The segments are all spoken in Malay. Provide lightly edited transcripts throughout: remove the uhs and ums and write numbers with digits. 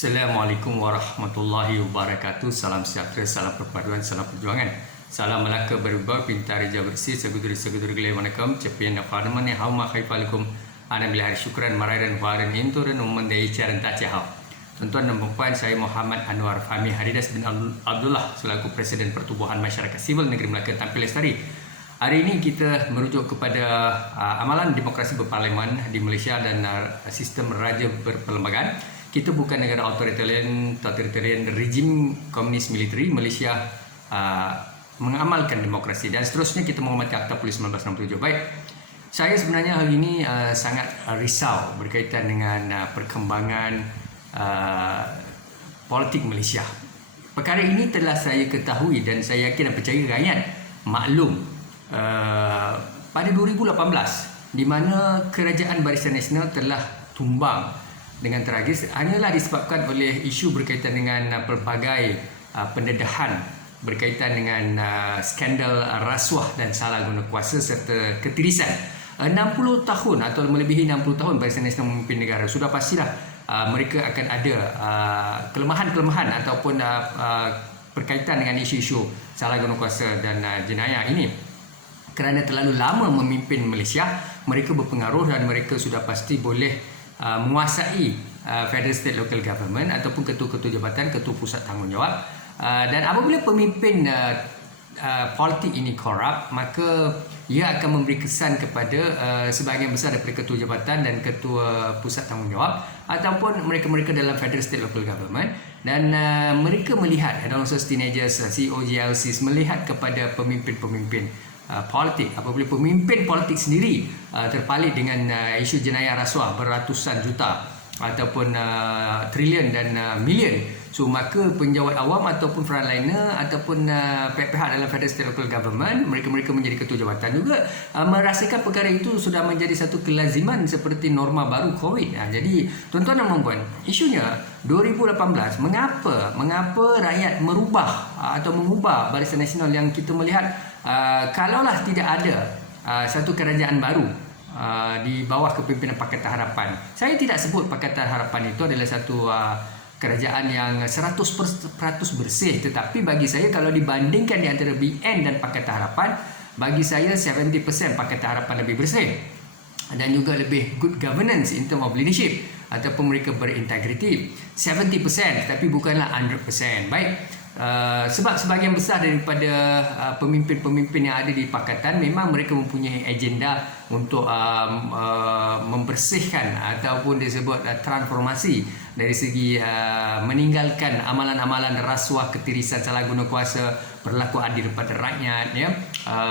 Assalamualaikum warahmatullahi wabarakatuh. Salam sejahtera, salam perpaduan, salam perjuangan. Salam Melaka berubah, pintar hijau bersih, segudur-segudur gelai manakam, cepian dan farman yang hauma khaifalikum. Ana bilahar syukran marairan waran inturan umandai caran tacahau. Tuan-tuan dan puan, saya Muhammad Anwar Fahmi Haridas bin Abdullah selaku Presiden Pertubuhan Masyarakat Sivil Negeri Melaka Tampil Lestari. Hari ini kita merujuk kepada amalan demokrasi berparlimen di Malaysia dan sistem raja berperlembagaan. Kita bukan negara authoritarian rejim komunis militeri. Malaysia mengamalkan demokrasi dan seterusnya kita menghormati Akta Polis 1967. Baik, saya sebenarnya hari ini sangat risau berkaitan dengan perkembangan politik Malaysia. Perkara ini telah saya ketahui dan saya yakin dan percaya rakyat maklum pada 2018 di mana Kerajaan Barisan Nasional telah tumbang dengan tragis hanyalah disebabkan oleh isu berkaitan dengan pelbagai pendedahan berkaitan dengan skandal rasuah dan salah guna kuasa serta ketirisan. 60 tahun atau melebihi 60 tahun Barisan Nasional memimpin negara, sudah pastilah mereka akan ada kelemahan-kelemahan ataupun berkaitan dengan isu-isu salah guna kuasa dan jenayah ini. Kerana terlalu lama memimpin Malaysia, mereka berpengaruh dan mereka sudah pasti boleh menguasai Federal State Local Government ataupun ketua-ketua jabatan, ketua pusat tanggungjawab. Dan apabila pemimpin politik ini korup, maka ia akan memberi kesan kepada sebahagian besar daripada ketua jabatan dan ketua pusat tanggungjawab ataupun mereka-mereka dalam Federal State Local Government, dan mereka melihat dalam teenagers, CEO GLCs melihat kepada pemimpin-pemimpin politik. Apabila pemimpin politik sendiri terpalit dengan isu jenayah rasuah beratusan juta ataupun trilion dan milion, so maka penjawat awam ataupun frontliner ataupun pihak-pihak dalam Federal State Local Government, mereka-mereka menjadi ketua jabatan juga merasakan perkara itu sudah menjadi satu kelaziman seperti norma baru COVID. Jadi tuan-tuan dan puan, isunya 2018 mengapa rakyat merubah atau mengubah Barisan Nasional yang kita melihat kalaulah tidak ada satu kerajaan baru di bawah kepimpinan Pakatan Harapan. Saya tidak sebut Pakatan Harapan itu adalah satu kerajaan yang 100% bersih, tetapi bagi saya kalau dibandingkan di antara BN dan Pakatan Harapan, bagi saya 70% Pakatan Harapan lebih bersih dan juga lebih good governance in term of leadership ataupun mereka berintegriti. 70% tapi bukanlah 100%. Baik, sebab sebahagian besar daripada pemimpin-pemimpin yang ada di pakatan memang mereka mempunyai agenda untuk membersihkan ataupun disebut transformasi dari segi meninggalkan amalan-amalan rasuah, ketirisan, salah guna kuasa, berlaku adil kepada rakyat,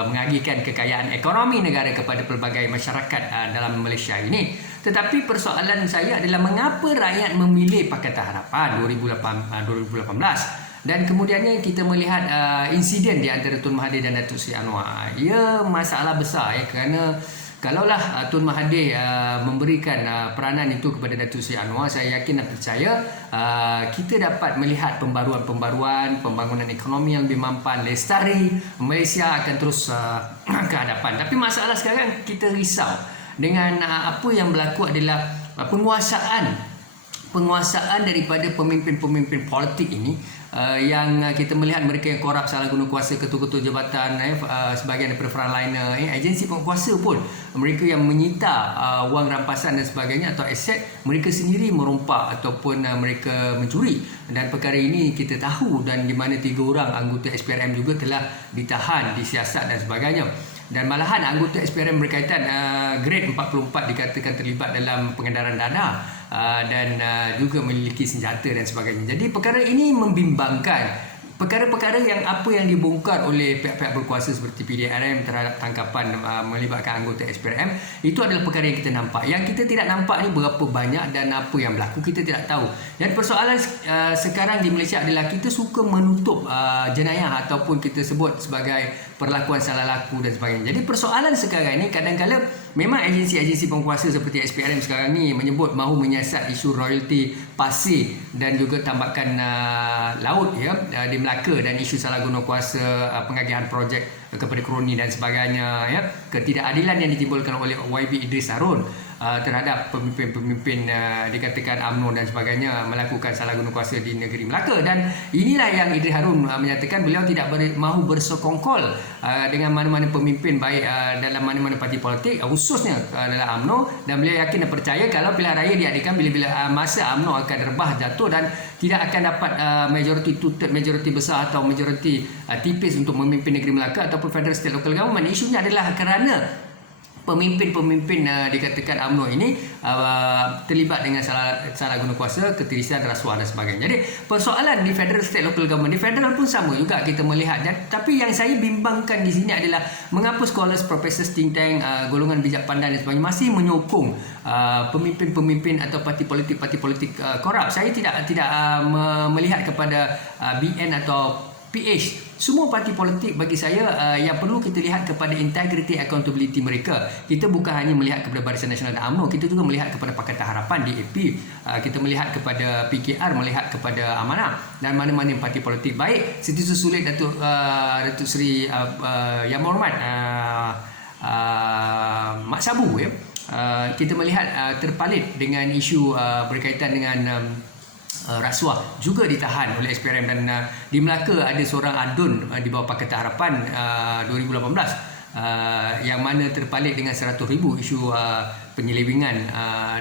mengagihkan kekayaan ekonomi negara kepada pelbagai masyarakat dalam Malaysia ini. Tetapi persoalan saya adalah mengapa rakyat memilih Pakatan Harapan 2018. Dan kemudiannya kita melihat insiden di antara Tun Mahathir dan Datuk Seri Anwar. Ia masalah besar kerana kalaulah Tun Mahathir memberikan peranan itu kepada Datuk Seri Anwar, saya yakin dan percaya kita dapat melihat pembaruan, pembangunan ekonomi yang lebih mampan, lestari, Malaysia akan terus ke hadapan. Tapi masalah sekarang kita risau dengan apa yang berlaku adalah penguasaan daripada pemimpin-pemimpin politik ini, yang kita melihat mereka yang korup, salah guna kuasa, ketua-ketua jabatan, sebahagian daripada frontliner, agensi penguasa pun, mereka yang menyita wang rampasan dan sebagainya atau aset, mereka sendiri merompak ataupun mereka mencuri. Dan perkara ini kita tahu, dan di mana 3 orang anggota SPRM juga telah ditahan, disiasat dan sebagainya. Dan malahan anggota SPRM berkaitan grade 44 dikatakan terlibat dalam pengedaran dana dan juga memiliki senjata dan sebagainya. Jadi perkara ini membimbangkan. Perkara-perkara yang dibongkar oleh pihak-pihak berkuasa seperti PDRM terhadap tangkapan melibatkan anggota SPRM, itu adalah perkara yang kita nampak. Yang kita tidak nampak ni berapa banyak dan apa yang berlaku kita tidak tahu. Dan persoalan sekarang di Malaysia adalah kita suka menutup jenayah ataupun kita sebut sebagai perlakuan salah laku dan sebagainya. Jadi persoalan sekarang ini kadang-kadang memang agensi-agensi penguasa seperti SPRM sekarang ni menyebut mahu menyiasat isu royalty pasir dan juga tambakan laut di Melaka dan isu salah guna kuasa, pengagihan projek kepada kroni dan sebagainya, ketidakadilan yang ditimbulkan oleh YB Idris Harun. terhadap pemimpin-pemimpin dikatakan UMNO dan sebagainya melakukan salah guna kuasa di negeri Melaka. Dan inilah yang Idris Harun menyatakan beliau tidak mahu bersekongkol dengan mana-mana pemimpin baik dalam mana-mana parti politik, khususnya dalam UMNO, dan beliau yakin dan percaya kalau pilihan raya diadakan bila-bila masa UMNO akan rebah jatuh dan tidak akan dapat majoriti besar atau majoriti tipis untuk memimpin negeri Melaka ataupun federal state local government. Isunya adalah kerana pemimpin-pemimpin dikatakan UMNO ini terlibat dengan salah guna kuasa, ketirisan, rasuah dan sebagainya. Jadi persoalan di federal state local government, di federal pun sama juga kita melihat. Tapi yang saya bimbangkan di sini adalah mengapa scholars, professors, think tank, golongan bijak pandai dan sebagainya masih menyokong pemimpin-pemimpin atau parti politik korup. Saya tidak melihat kepada BN atau PH. Semua parti politik bagi saya yang perlu kita lihat kepada integrity, accountability mereka. Kita bukan hanya melihat kepada Barisan Nasional dan UMNO, kita juga melihat kepada Pakatan Harapan DAP, kita melihat kepada PKR, melihat kepada Amanah dan mana-mana parti politik baik. Siti Susulit Datuk Seri Yang Berhormat Mak Sabu ya. Kita melihat terpalit dengan isu berkaitan dengan rasuah juga ditahan oleh SPRM. Dan di Melaka ada seorang adun di bawah Pakatan Harapan 2018 yang mana terpalit dengan 100,000 isu penyelewengan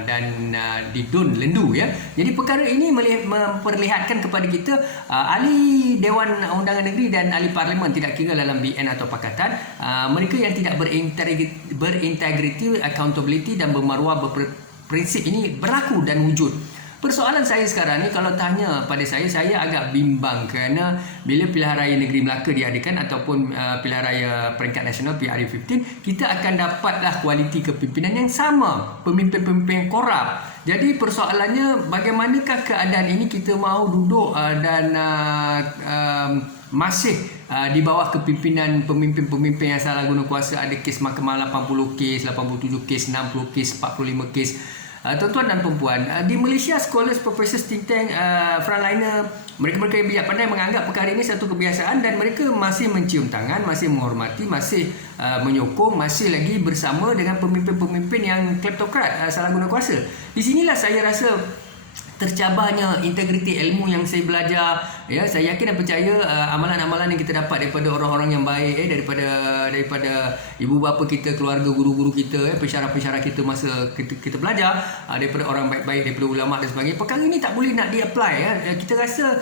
dan didun lendu ya. Jadi perkara ini memperlihatkan kepada kita ahli Dewan Undangan Negeri dan ahli Parlimen, tidak kira dalam BN atau Pakatan, mereka yang tidak berintegriti, accountability dan bermaruah, berprinsip ini berlaku dan wujud. Persoalan saya sekarang ni, kalau tanya pada saya agak bimbang kerana bila pilihan raya negeri Melaka diadakan ataupun pilihan raya peringkat nasional PRU15, kita akan dapatlah kualiti kepimpinan yang sama, pemimpin-pemimpin korup. Jadi persoalannya bagaimanakah keadaan ini kita mahu duduk dan masih di bawah kepimpinan pemimpin-pemimpin yang salah guna kuasa. Ada kes mahkamah 80 kes, 87 kes, 60 kes, 45 kes. Tuan-tuan dan perempuan, di Malaysia, scholars, professors, think tank, frontliner, mereka-mereka yang bijak pandai menganggap perkara ini satu kebiasaan dan mereka masih mencium tangan, masih menghormati, masih menyokong, masih lagi bersama dengan pemimpin-pemimpin yang kleptokrat, salah guna kuasa. Di sinilah saya rasa tercabarnya integriti ilmu yang saya belajar ya. Saya yakin dan percaya amalan-amalan yang kita dapat daripada orang-orang yang baik, daripada ibu bapa kita, keluarga, guru-guru kita, pensyarah-pensyarah kita masa kita belajar, daripada orang baik-baik, daripada ulama dan sebagainya. Perkara ini tak boleh nak di-apply ya. Kita rasa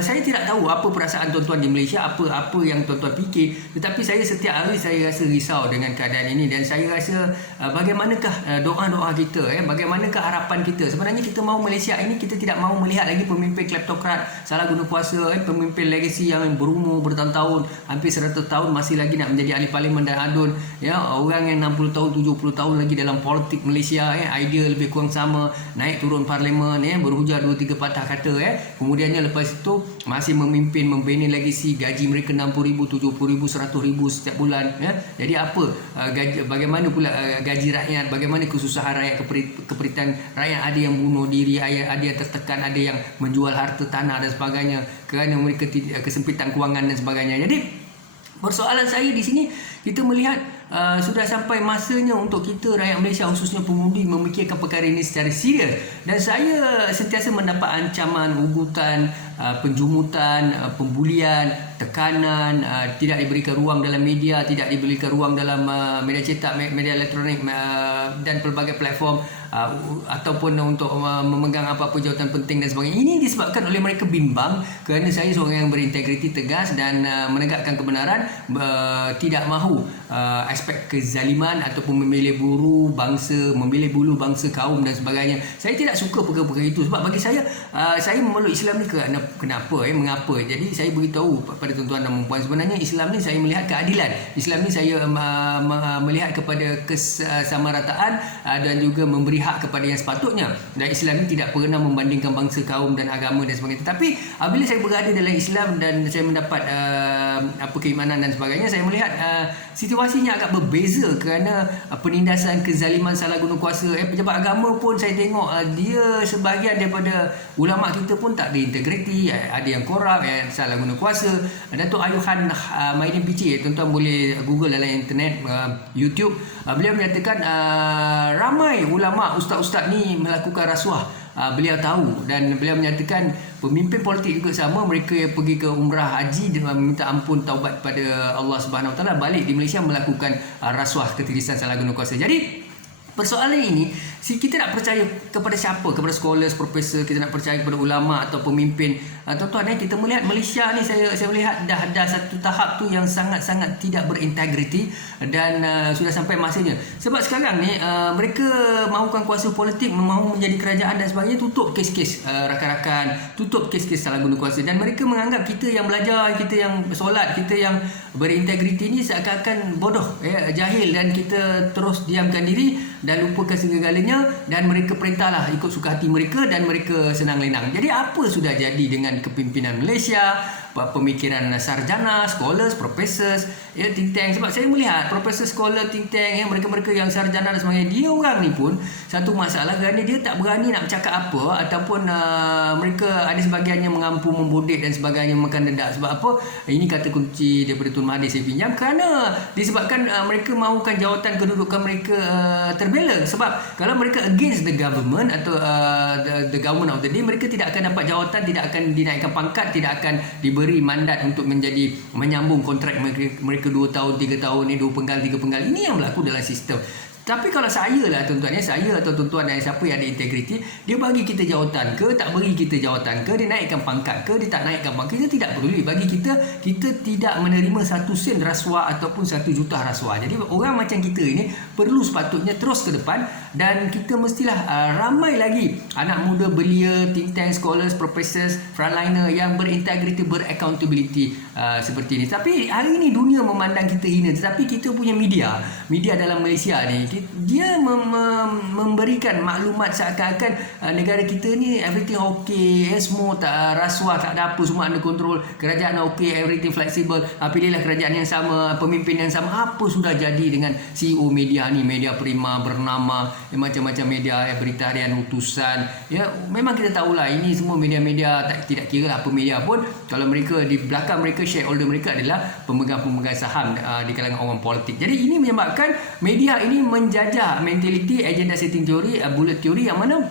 saya tidak tahu apa perasaan tuan-tuan di Malaysia, apa yang tuan-tuan fikir, tetapi saya setiap hari saya rasa risau dengan keadaan ini. Dan saya rasa bagaimanakah doa-doa kita ya, bagaimanakah harapan kita. Sebenarnya kita mahu Malaysia ini, kita tidak mahu melihat lagi pemimpin kleptokrat, salah guna kuasa, pemimpin legasi yang berumur bertahun-tahun, hampir 100 tahun masih lagi nak menjadi ahli parlimen dan adun ya. Orang yang 60 tahun 70 tahun lagi dalam politik Malaysia ya, idea lebih kurang sama, naik turun parlimen ya, berhujah 2-3 patah kata ya. Kemudiannya lepas itu masih memimpin, membina legasi, gaji mereka 60,000, 70,000, 100,000 setiap bulan ya. Jadi apa bagaimana pula gaji rakyat, bagaimana kesusahan rakyat, keperitan rakyat, ada yang bunuh diri, ada yang tertekan, ada yang menjual harta tanah dan sebagainya kerana mereka kesempitan kewangan dan sebagainya. Jadi persoalan saya di sini, kita melihat sudah sampai masanya untuk kita rakyat Malaysia, khususnya pengundi, memikirkan perkara ini secara serius. Dan saya sentiasa mendapat ancaman, ugutan, penjumutan, pembulian, tekanan, tidak diberikan ruang dalam media, tidak diberikan ruang dalam media cetak, media elektronik dan pelbagai platform, ataupun untuk memegang apa-apa jawatan penting dan sebagainya. Ini disebabkan oleh mereka bimbang kerana saya seorang yang berintegriti, tegas dan menegakkan kebenaran, tidak mahu aspek kezaliman ataupun memilih bulu bangsa, memilih bulu bangsa, kaum dan sebagainya. Saya tidak suka perkara-perkara itu, sebab bagi saya memeluk Islam ni kenapa mengapa. Jadi saya beritahu pada tuan-tuan dan puan, sebenarnya Islam ni saya melihat keadilan. Islam ni saya melihat kepada kesamarataan dan juga memberi berpihak kepada yang sepatutnya, dan Islam ini tidak pernah membandingkan bangsa, kaum dan agama dan sebagainya. Tapi bila saya berada dalam Islam dan saya mendapat keimanan dan sebagainya, saya melihat situasinya agak berbeza kerana penindasan, kezaliman, salah guna kuasa. Pejabat agama pun saya tengok dia sebahagian daripada ulama kita pun tak ada integriti, ada yang korup, salah guna kuasa. Datuk Ayuhan Maidin Pici, tuan-tuan boleh Google dalam internet, YouTube, beliau menyatakan ramai ulama, ustaz-ustaz ni melakukan rasuah. Beliau tahu, dan beliau menyatakan pemimpin politik juga sama, mereka yang pergi ke umrah haji dan meminta ampun taubat pada Allah Subhanahu Wa Taala, balik di Malaysia melakukan rasuah, ketirisan, salah guna kuasa. Jadi persoalan ini, kita nak percaya kepada siapa? Kepada scholars, profesor, kita nak percaya kepada ulama atau pemimpin? Tuan-tuan, kita melihat Malaysia ni, saya melihat dah satu tahap tu yang sangat-sangat tidak berintegriti, dan sudah sampai masanya. Sebab sekarang ni mereka mahukan kuasa politik, mahu menjadi kerajaan dan sebagainya, tutup kes-kes rakan-rakan, tutup kes-kes salah guna kuasa, dan mereka menganggap kita yang belajar, kita yang solat, kita yang berintegriti ni seakan-akan bodoh, jahil, dan kita terus diamkan diri dan lupakan segala-galanya, dan mereka perintahlah ikut suka hati mereka, dan mereka senang lenang. Jadi apa sudah jadi dengan kepimpinan Malaysia, pemikiran sarjana, scholars, professors, think tank? Sebab saya melihat profesor, scholar, think tank, mereka-mereka yang sarjana dan sebagainya, dia orang ni pun satu masalah kerana dia tak berani nak bercakap apa, ataupun mereka ada sebahagian yang mengampu, membodik dan sebagainya, makan dedak. Sebab apa? Ini kata kunci daripada Tun Mahathir saya pinjam, kerana disebabkan mereka mahukan jawatan kedudukan mereka terbela. Sebab kalau mereka against the government atau the government of the day, mereka tidak akan dapat jawatan, tidak akan dinaikkan pangkat, tidak akan diberi mandat untuk menyambung kontrak mereka 2 tahun, 3 tahun, 2 penggal, 3 penggal. Ini yang berlaku dalam sistem. Tapi kalau saya lah tuan-tuan, saya atau tuan-tuan dan siapa yang ada integriti, dia bagi kita jawatan ke, tak bagi kita jawatan ke, dia naikkan pangkat ke, dia tak naikkan pangkat, kita tidak peduli. Bagi kita tidak menerima 1 sen rasuah ataupun 1 juta rasuah. Jadi orang macam kita ini perlu sepatutnya terus ke depan, dan kita mestilah ramai lagi anak muda belia, think tank, scholars, professors, frontliner yang berintegriti, beraccountability seperti ini. Tapi hari ini dunia memandang kita hina, tetapi kita punya media dalam Malaysia ni, dia memberikan maklumat seakan-akan negara kita ni everything okay, semua tak rasuah, tak ada apa, semua under control, kerajaan okay, everything flexible, pilihlah kerajaan yang sama, pemimpin yang sama. Apa sudah jadi dengan CEO media ni, media prima bernama, macam-macam media, berita harian utusan, memang kita tahulah ini semua media-media, tidak kira lah apa media pun, kalau mereka di belakang mereka, shareholder mereka adalah pemegang-pemegang saham di kalangan orang politik. Jadi ini menyebabkan media ini menjajah mentaliti, agenda setting teori, bullet teori, yang mana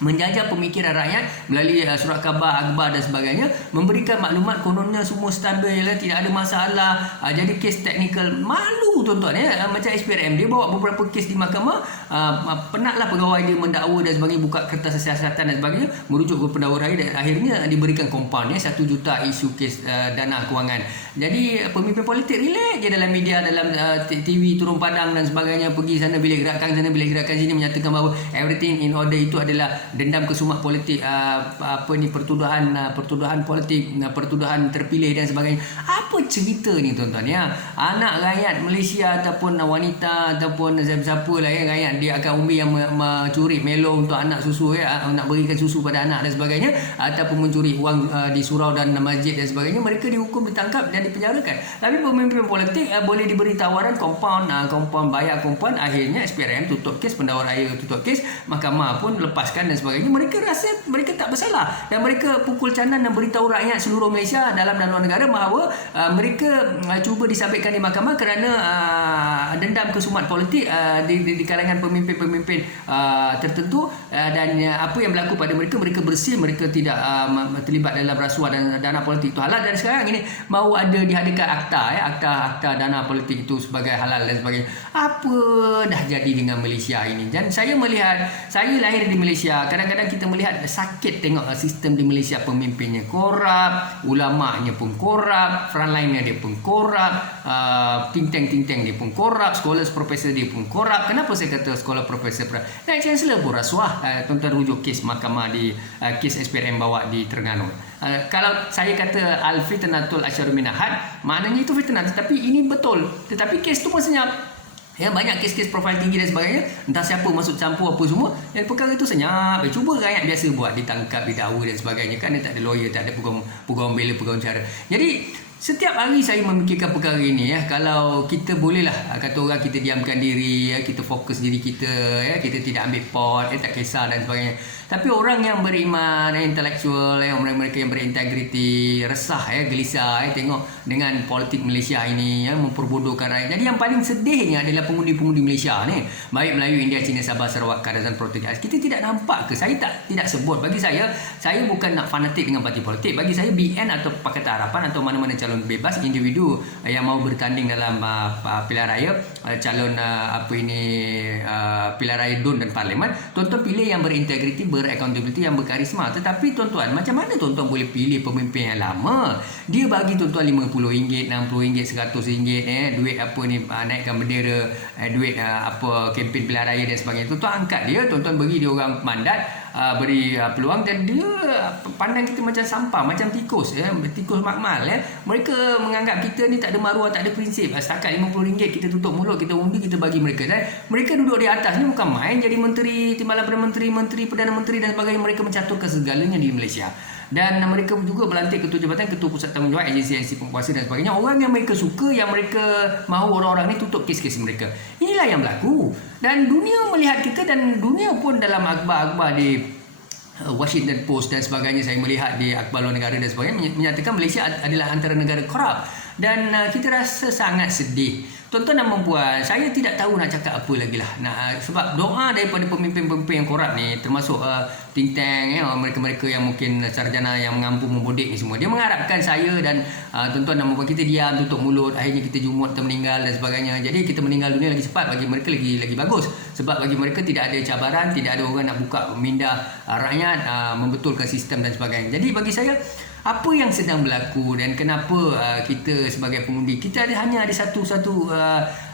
menjajah pemikiran rakyat melalui surat khabar, akhbar dan sebagainya, memberikan maklumat kononnya semua stabil, tidak ada masalah. Jadi kes teknikal, malu tuan-tuan, macam SPRM, dia bawa beberapa kes di mahkamah, penatlah pegawai dia mendakwa dan sebagainya, buka kertas siasatan dan sebagainya, merujuk ke pendakwa raya, dan akhirnya diberikan kompound 1 juta isu kes dana kewangan. Jadi pemimpin politik relax je dalam media, dalam TV turun padang dan sebagainya, pergi sana bilik gerakan, sana bilik gerakan, sini, menyatakan bahawa everything in order. Itu adalah dendam kesumat politik, pertuduhan politik, pertuduhan terpilih dan sebagainya. Apa cerita ni tuan-tuan, anak rakyat Malaysia ataupun wanita ataupun siapa lah, rakyat dia akan umbi yang mencuri melo untuk anak susu, nak berikan susu pada anak dan sebagainya, ataupun mencuri wang di surau dan masjid dan sebagainya, mereka dihukum, ditangkap dan dipenjarakan. Tapi pemimpin politik boleh diberi tawaran compound, bayar compound, akhirnya SPRM tutup kes, pendakwa raya tutup kes, mahkamah pun lepaskan dan sebagainya. Mereka rasa mereka tak bersalah, dan mereka pukul canan dan beritahu rakyat seluruh Malaysia, dalam dan luar negara, bahawa mereka cuba disabitkan di mahkamah kerana dendam kesumat politik di kalangan pemimpin-pemimpin tertentu, dan apa yang berlaku pada mereka bersih, mereka tidak terlibat dalam rasuah dan dana politik itu halal. Dan sekarang ini mahu ada dihadirkan akta dana politik itu sebagai halal dan sebagainya. Apa dah jadi dengan Malaysia ini? Dan saya melihat, saya lahir di Malaysia, kadang-kadang kita melihat sakit tengok sistem di Malaysia, pemimpinnya korup, ulamanya pun korup, frontline dia pun korup, think tank dia pun korup, scholars, profesor dia pun korup. Kenapa saya kata scholar, profesor? Naik chancellor pun rasuah. Tuan-tuan rujuk kes mahkamah di kes SPRM bawa di Terengganu. Kalau saya kata al-fitnatul asyarru min ahad, maknanya itu fitnah, tetapi ini betul. Tetapi kes tu pun senyap. Ya, banyak kes-kes profil tinggi dan sebagainya, entah siapa masuk campur apa semua, dan perkara itu senyap. Cuba rakyat biasa buat, ditangkap, didakwa dan sebagainya, kan dia tak ada lawyer, tak ada peguam bela, peguam cara. Jadi setiap hari saya memikirkan perkara ini ya. Kalau kita bolehlah, kata orang, kita diamkan diri ya, kita fokus diri kita ya, kita tidak ambil pot, tak kisah dan sebagainya. Tapi orang yang beriman, intelektual, mereka yang berintegriti, resah ya, gelisah ya, tengok dengan politik Malaysia ini ya, memperbodohkan rakyat. Jadi yang paling sedihnya adalah pengundi-pengundi Malaysia ni, baik Melayu, India, Cina, Sabah, Sarawak, Kedah dan Portugis. Kita tidak nampak ke? Saya tidak sebut. Bagi saya bukan nak fanatik dengan parti politik. Bagi saya BN atau Pakatan Harapan atau mana-mana calon bebas, individu yang mau bertanding dalam pilihan raya, calon pilihan raya DUN dan Parlimen, tuan-tuan pilih yang berintegriti, accountability, yang berkarisma. Tetapi tuan-tuan, macam mana tuan-tuan boleh pilih pemimpin yang lama? Dia bagi tuan-tuan RM50, RM60, RM100 duit apa ni, naikkan bendera, duit kempen pilihan raya dan sebagainya. Tuan-tuan angkat dia, tuan-tuan bagi dia orang mandat, beri peluang, dan dia pandang kita macam sampah, macam tikus ya, tikus makmal ya. Mereka menganggap kita ni tak ada maruah, tak ada prinsip. Setakat RM50 kita tutup mulut, kita undi, kita bagi mereka. Dan mereka duduk di atas ni bukan main, jadi menteri, timbalan Perdana Menteri, menteri, Perdana Menteri dan sebagainya. Mereka mencaturkan segalanya di Malaysia. Dan mereka juga berlantik ketua jabatan, ketua pusat tanggungjawab, agensi penguasa dan sebagainya. Orang yang mereka suka, yang mereka mahu orang-orang ni tutup kes-kes mereka. Inilah yang berlaku. Dan dunia melihat kita, dan dunia pun dalam akhbar-akhbar di Washington Post dan sebagainya, saya melihat di akhbar luar negara dan sebagainya, menyatakan Malaysia adalah antara negara korup. Dan kita rasa sangat sedih. Tuan-tuan dan puan, saya tidak tahu nak cakap apa lagi lah. Sebab doa daripada pemimpin-pemimpin yang korup ni, termasuk think tank ya, mereka-mereka yang mungkin sarjana yang mengampu membodik ni semua, dia mengharapkan saya dan tuan-tuan dan puan kita diam, tutup mulut, akhirnya kita jumut, kita meninggal dan sebagainya. Jadi kita meninggal dunia lagi cepat, bagi mereka lagi bagus. Sebab bagi mereka tidak ada cabaran, tidak ada orang nak buka minda rakyat, membetulkan sistem dan sebagainya. Jadi bagi saya, apa yang sedang berlaku dan kenapa kita sebagai pengundi, kita hanya ada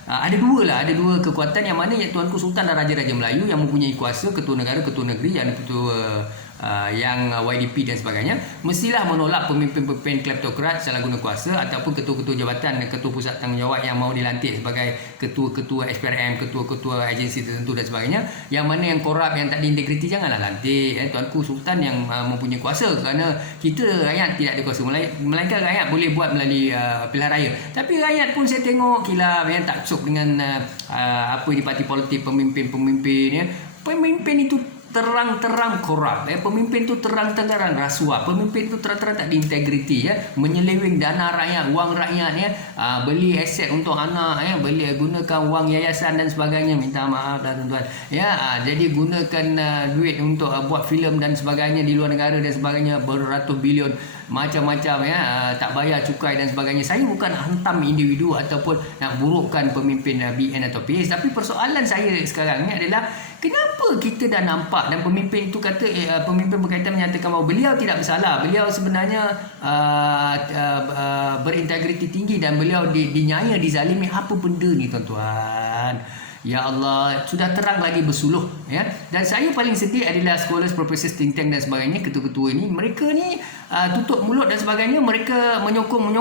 ada dua kekuatan, yang mana Tuanku Sultan dan Raja-Raja Melayu yang mempunyai kuasa, ketua negara, ketua negeri, yang ketua yang YDP dan sebagainya, mestilah menolak pemimpin-pemimpin kleptokrat salah guna kuasa, ataupun ketua-ketua jabatan, ketua pusat tanggungjawab yang mau dilantik sebagai ketua-ketua SPRM, ketua-ketua agensi tertentu dan sebagainya, yang mana yang korup, yang tak ada integriti, janganlah lantik. Tuanku Sultan yang mempunyai kuasa, kerana kita rakyat tidak ada kuasa, melainkan rakyat boleh buat melalui pilihan raya. Tapi rakyat pun saya tengok kilap yang tak sok dengan di parti politik, pemimpin-pemimpin ya. Pemimpin itu terang-terang korup ya. Pemimpin tu terang-terang rasuah, pemimpin tu terang-terang tak ada integriti ya, menyeleweng dana rakyat, wang rakyat ya, beli aset untuk anak ya, gunakan wang yayasan dan sebagainya. Minta maaf dah tuan-tuan ya, jadi gunakan duit untuk buat filem dan sebagainya di luar negara dan sebagainya, beratus bilion, macam-macam ya, tak bayar cukai dan sebagainya. Saya bukan nak hantam individu ataupun nak burukkan pemimpin BN atau PS, tapi persoalan saya sekarang ni adalah kenapa kita dah nampak, dan pemimpin itu kata, pemimpin berkaitan menyatakan bahawa beliau tidak bersalah, beliau sebenarnya berintegriti tinggi, dan beliau dinyaya, dizalimi. Apa benda ni tuan-tuan? Ya Allah, sudah terang lagi bersuluh ya. Dan saya paling sedih adalah scholars, professor, think tank dan sebagainya, ketua-ketua ini, mereka ni tutup mulut dan sebagainya. Mereka menyokong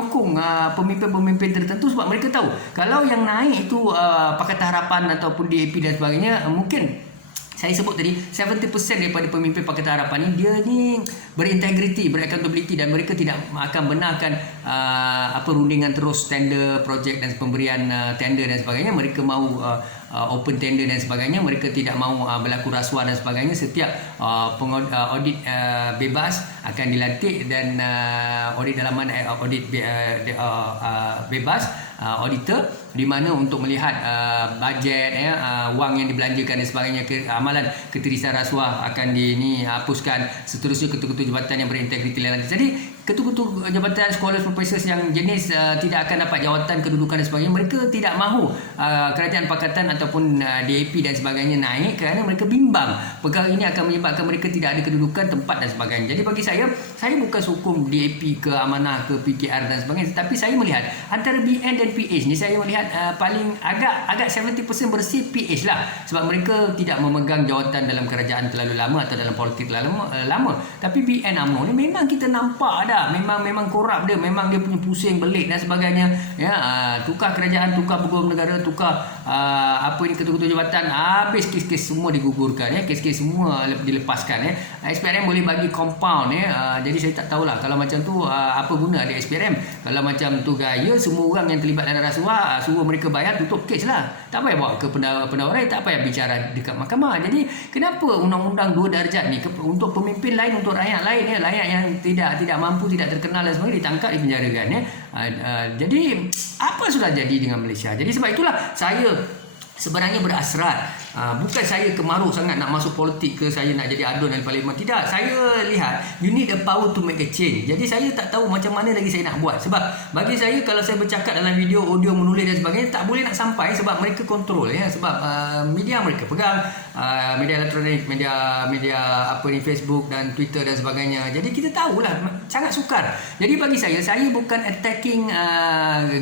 pemimpin-pemimpin tertentu, sebab mereka tahu kalau yang naik itu Pakatan Harapan ataupun DAP dan sebagainya, mungkin saya sebut tadi 70% daripada pemimpin Pakatan Harapan ni, dia ni berintegriti, beraccountability, dan mereka tidak akan benarkan rundingan terus, tender, projek dan pemberian tender dan sebagainya. Mereka mahu open tender dan sebagainya. Mereka tidak mahu berlaku rasuah dan sebagainya. Setiap audit bebas akan dilantik, dan audit dalaman, audit bebas, auditor, di mana untuk melihat bajet wang yang dibelanjakan dan sebagainya, amalan ketirisan rasuah akan dihapuskan. Seterusnya ketua-ketua jabatan yang berintegriti lain. Jadi ketua-ketua jabatan, scholars, professors yang jenis tidak akan dapat jawatan, kedudukan dan sebagainya, mereka tidak mahu kerajaan pakatan ataupun DAP dan sebagainya naik, kerana mereka bimbang perkara ini akan menyebabkan mereka tidak ada kedudukan, tempat dan sebagainya. Jadi bagi saya bukan sokong DAP ke Amanah ke PKR dan sebagainya, tapi saya melihat antara BN dan PH ni, saya melihat paling agak 70% bersih PH lah, sebab mereka tidak memegang jawatan dalam kerajaan terlalu lama atau dalam politik terlalu lama. Tapi BN UMNO ni memang kita nampak dah, memang korup dia, memang dia punya pusing belik dan sebagainya ya, tukar kerajaan, tukar peguam negara, tukar apa ni, ketua-ketua jabatan, habis kes-kes semua digugurkan, kes-kes semua dilepaskan. SPRM boleh bagi compound. Jadi saya tak tahulah kalau macam tu apa guna ada SPRM. Kalau macam tu gaya, semua orang yang terlibat dalam rasuah suruh mereka bayar, tutup kes lah. Tak payah bawa ke pendawaran, tak payah bicara dekat mahkamah. Jadi kenapa undang-undang 2 darjat ni untuk pemimpin lain, untuk rakyat lain, rakyat yang tidak mampu, tidak terkenal dan sebagainya, ditangkap, dipenjarakan. Jadi apa sudah jadi dengan Malaysia? Jadi sebab itulah saya sebenarnya berasrat, bukan saya kemaruk sangat nak masuk politik ke saya nak jadi adun dalam parlimen. Tidak, saya lihat you need a power to make a change. Jadi saya tak tahu macam mana lagi saya nak buat. Sebab bagi saya, kalau saya bercakap dalam video, audio, menulis dan sebagainya, tak boleh nak sampai sebab mereka kontrol. Sebab media mereka pegang, media elektronik, media apa ni, Facebook dan Twitter dan sebagainya. Jadi kita tahulah sangat sukar. Jadi bagi saya bukan attacking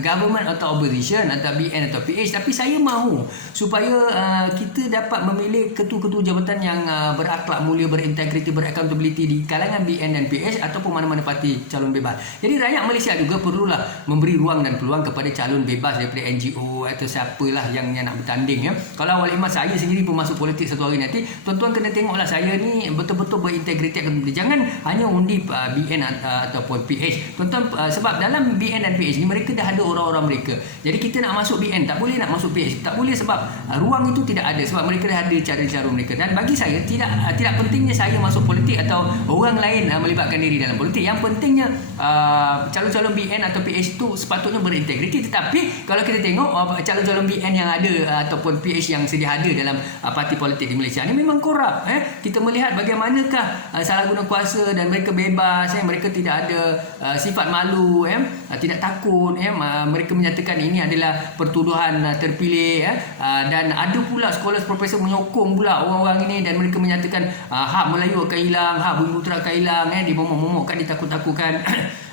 government atau opposition atau BN atau PH, tapi saya mahu supaya kita dapat memilih ketua-ketua jabatan yang berakhlak mulia, berintegriti, beraccountability di kalangan BN dan PH ataupun mana-mana parti calon bebas. Jadi rakyat Malaysia juga perlulah memberi ruang dan peluang kepada calon bebas daripada NGO atau siapalah yang nak bertanding. Kalau awal iman saya sendiri pun masuk politik satu hari nanti, tuan-tuan kena tengoklah saya ni betul-betul berintegriti. Jangan hanya undi BN ataupun PH. Tuan-tuan, sebab dalam BN dan PH ni mereka dah ada orang-orang mereka. Jadi kita nak masuk BN tak boleh, nak masuk PH tak boleh, sebab ruang itu tidak ada, sebab mereka dah ada cara-cara mereka. Dan bagi saya tidak pentingnya saya masuk politik atau orang lain melibatkan diri dalam politik. Yang pentingnya calon-calon BN atau PH itu sepatutnya berintegriti. Tetapi kalau kita tengok calon-calon BN yang ada ataupun PH yang sedia ada dalam parti politik di Malaysia ni memang korup. Kita melihat bagaimanakah salah guna kuasa dan mereka bebas, mereka tidak ada sifat malu, tidak takut, mereka menyatakan ini adalah pertuduhan terpilih, dan ada pula sekolah profesor menyokong pula orang-orang ini dan mereka menyatakan hak Melayu akan hilang, hak Bumi Putera akan hilang, dibomong-momokkan, ditakut-takutkan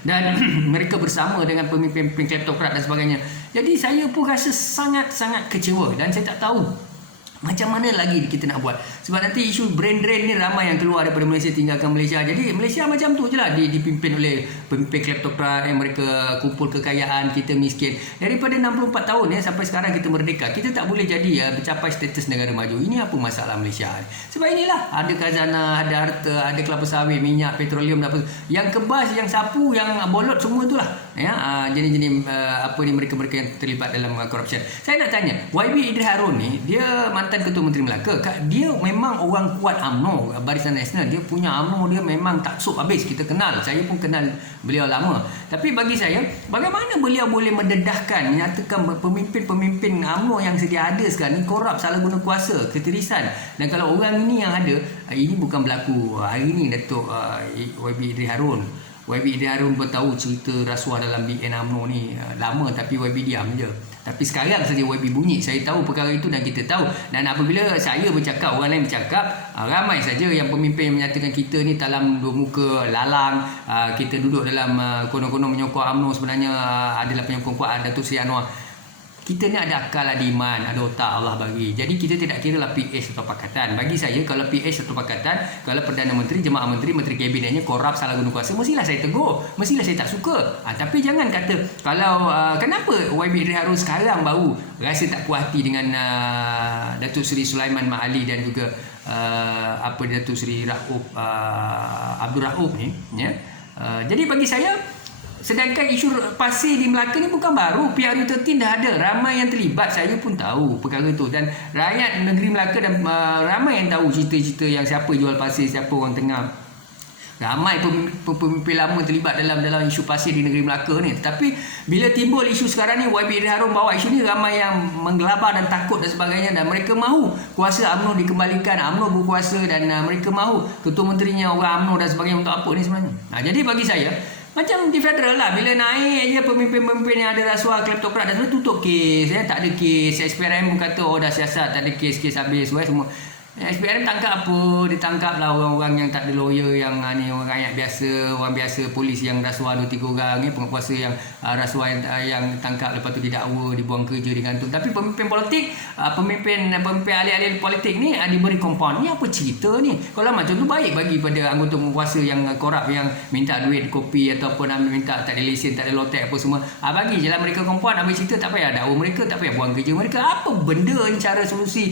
dan mereka bersama dengan pemimpin-pemimpin kleptokrat dan sebagainya. Jadi saya pun rasa sangat-sangat kecewa dan saya tak tahu macam mana lagi kita nak buat. Sebab nanti isu brain drain ni ramai yang keluar daripada Malaysia, tinggalkan Malaysia. Jadi Malaysia macam tu je lah, dipimpin oleh pemimpin kleptokrat yang mereka kumpul kekayaan, kita miskin. Daripada 64 tahun sampai sekarang kita merdeka, kita tak boleh jadi mencapai status negara maju. Ini apa masalah Malaysia ni? Sebab inilah, ada khazanah, ada harta, ada kelapa sawit, minyak, petroleum, apa yang kebas, yang sapu, yang bolot, semua itulah jenis-jenis apa ni, mereka-mereka yang terlibat dalam corruption. Saya nak tanya, YB Idris Harun ni, dia mantan Ketua Menteri Melaka. Dia memang orang kuat UMNO, Barisan Nasional. Dia punya UMNO dia memang taksub habis. Kita kenal, saya pun kenal beliau lama. Tapi bagi saya, bagaimana beliau boleh mendedahkan, menyatakan pemimpin-pemimpin UMNO yang sedia ada sekarang ni korup, salah guna kuasa, ketirisan. Dan kalau orang ini yang ada, ini bukan berlaku hari ini Datuk YB Idris Harun. YB Idris Harun pun tahu cerita rasuah dalam BN UMNO ni lama, tapi YB diam je. Tapi sekarang saja YB bunyi, saya tahu perkara itu dan kita tahu. Dan apabila saya bercakap, orang lain bercakap, ramai saja yang pemimpin yang menyatakan kita ni talam dua muka, lalang, kita duduk dalam konon-konon menyokong UMNO, sebenarnya adalah penyokong kuat Datuk Seri Anwar. Kita ni ada akal, ada iman, ada otak Allah bagi. Jadi kita tidak kira lah PH atau pakatan. Bagi saya, kalau PH atau pakatan, kalau Perdana Menteri, Jemaah Menteri, Menteri Kabinetnya korup, salah guna kuasa, mestilah saya tegur, mestilah saya tak suka. Tapi jangan kata, kalau kenapa YB Idris Harun sekarang baru rasa tak puas hati dengan Datuk Seri Sulaiman Mat Ali dan juga Datuk Seri Abdul Rauf ni, jadi bagi saya, sedangkan isu pasir di Melaka ni bukan baru, PRU13 dah ada, ramai yang terlibat, saya pun tahu perkara itu. Dan rakyat negeri Melaka dan ramai yang tahu cerita-cerita yang siapa jual pasir, siapa orang tengah. Ramai pemimpin lama terlibat dalam isu pasir di negeri Melaka ni. Tapi bila timbul isu sekarang ni, YB Idris Harun bawa isu ni, ramai yang menggelabah dan takut dan sebagainya. Dan mereka mahu kuasa UMNO dikembalikan, UMNO berkuasa, dan mereka mahu ketua menterinya orang UMNO dan sebagainya. Untuk apa ni sebenarnya? Jadi bagi saya, macam di federal lah, bila naik je pemimpin-pemimpin yang ada rasuah, kleptokrat dan semua, tutup kes. Tak ada kes. SPRM pun kata dah siasat, tak ada kes habis semua. SPRM tangkap apa? Ditangkaplah orang-orang yang tak ada lawyer, yang ni orang rakyat biasa, orang biasa, polis yang rasuah 2-3 orang ni, penguasa yang rasuah yang tangkap lepas tu didakwa, dibuang kerja, digantung. Tapi pemimpin politik, pemimpin ahli-ahli politik ni diberi kompaun. Ni apa cerita ni? Kalau macam tu baik bagi pada anggota penguasa yang korup, yang minta duit kopi ataupun minta tak ada lesen, tak ada lotek apa semua. Bagi je lah mereka kompaun, habis cerita, tak payah dakwa mereka, tak payah buang kerja mereka. Apa benda ni cara solusi?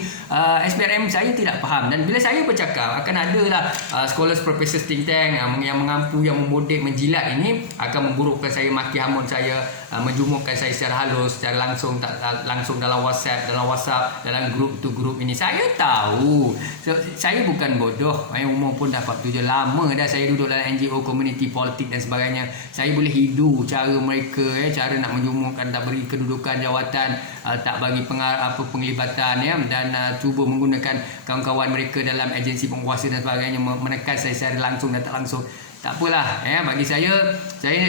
SPRM saya tidak faham, dan bila saya bercakap akan adalah scholars, professors, think tank yang mengampu, yang memodek, menjilat ini akan memburukkan saya, maki hamun saya, menjumukkan saya secara halus, secara langsung, tak langsung dalam WhatsApp, dalam grup tu grup ini. Saya tahu, saya bukan bodoh, umur pun dah 47, lama dah saya duduk dalam NGO, community politik dan sebagainya. Saya boleh hidu cara mereka, cara nak menjumukkan, tak beri kedudukan jawatan, tak bagi penglibatan, dan cuba menggunakan kawan-kawan mereka dalam agensi penguasa dan sebagainya, menekan saya secara langsung dan tak langsung. Tak apalah, bagi saya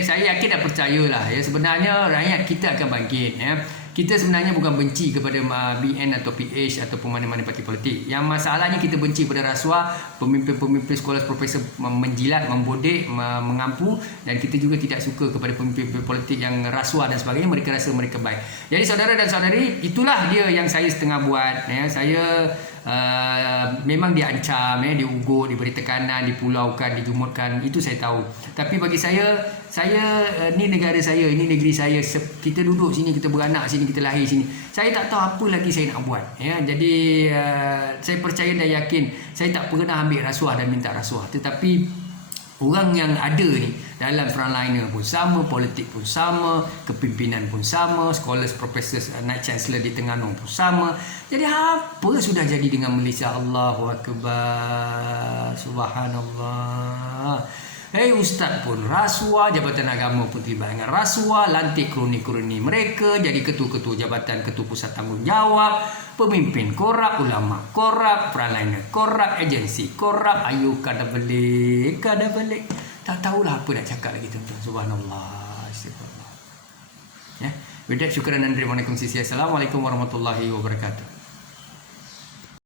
yakin dan percayalah, sebenarnya rakyat kita akan bangkit. Kita sebenarnya bukan benci kepada BN atau PH ataupun mana-mana parti politik. Yang masalahnya kita benci pada rasuah, pemimpin-pemimpin sekolah, profesor menjilat, membodek, mengampu, dan kita juga tidak suka kepada pemimpin politik yang rasuah dan sebagainya. Mereka rasa mereka baik. Jadi saudara dan saudari, itulah dia yang saya setengah buat. Saya memang diancam, diugut, diberi tekanan, dipulaukan, dijumutkan, itu saya tahu. Tapi bagi saya ni negara saya, ini negeri saya, kita duduk sini, kita beranak sini, kita lahir sini. Saya tak tahu apa lagi saya nak buat. Jadi saya percaya dan yakin saya tak pernah ambil rasuah dan minta rasuah. Tetapi orang yang ada ni dalam frontliner pun sama, politik pun sama, kepimpinan pun sama, scholars, professors, Night Chancellor di Terengganu pun sama. Jadi apa sudah jadi dengan Malaysia? Allahu Akbar, Subhanallah. Ustaz pun rasuah, jabatan agama pun terlibat dengan rasuah, lantik kroni-kroni mereka jadi ketua-ketua jabatan, ketua pusat tanggungjawab, pemimpin korup, ulama korup, frontliner korup, agensi korup. Ayo kada balik. Tak tahulah apa nak cakap lagi, tuan-tuan. Subhanallah, astagfirullah. With that, syukran dan terima kasih. Assalamualaikum warahmatullahi wabarakatuh.